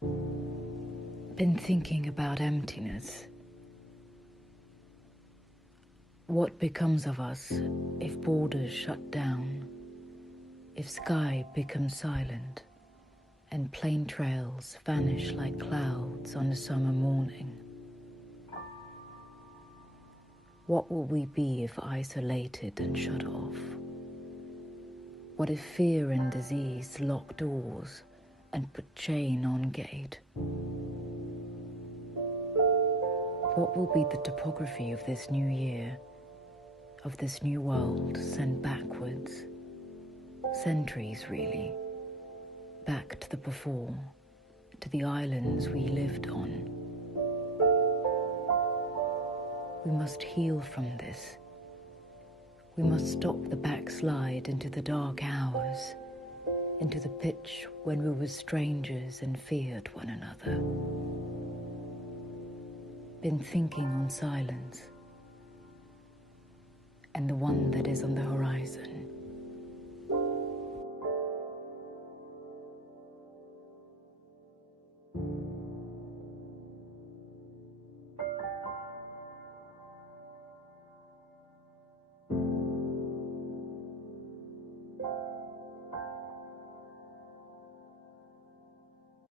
Been thinking about emptiness. What becomes of us if borders shut down, if sky becomes silent, and plain trails vanish like clouds on a summer morning? What will we be if isolated and shut off? What if fear and disease lock doors and put chain on gate? What will be the topography of this new year, of this new world sent backwards, centuries really, back to the before, to the islands we lived on? We must heal from this. We must stop the backslide into the dark hours, into the pitch when we were strangers and feared one another. Been thinking on silence and the one that is on the horizon.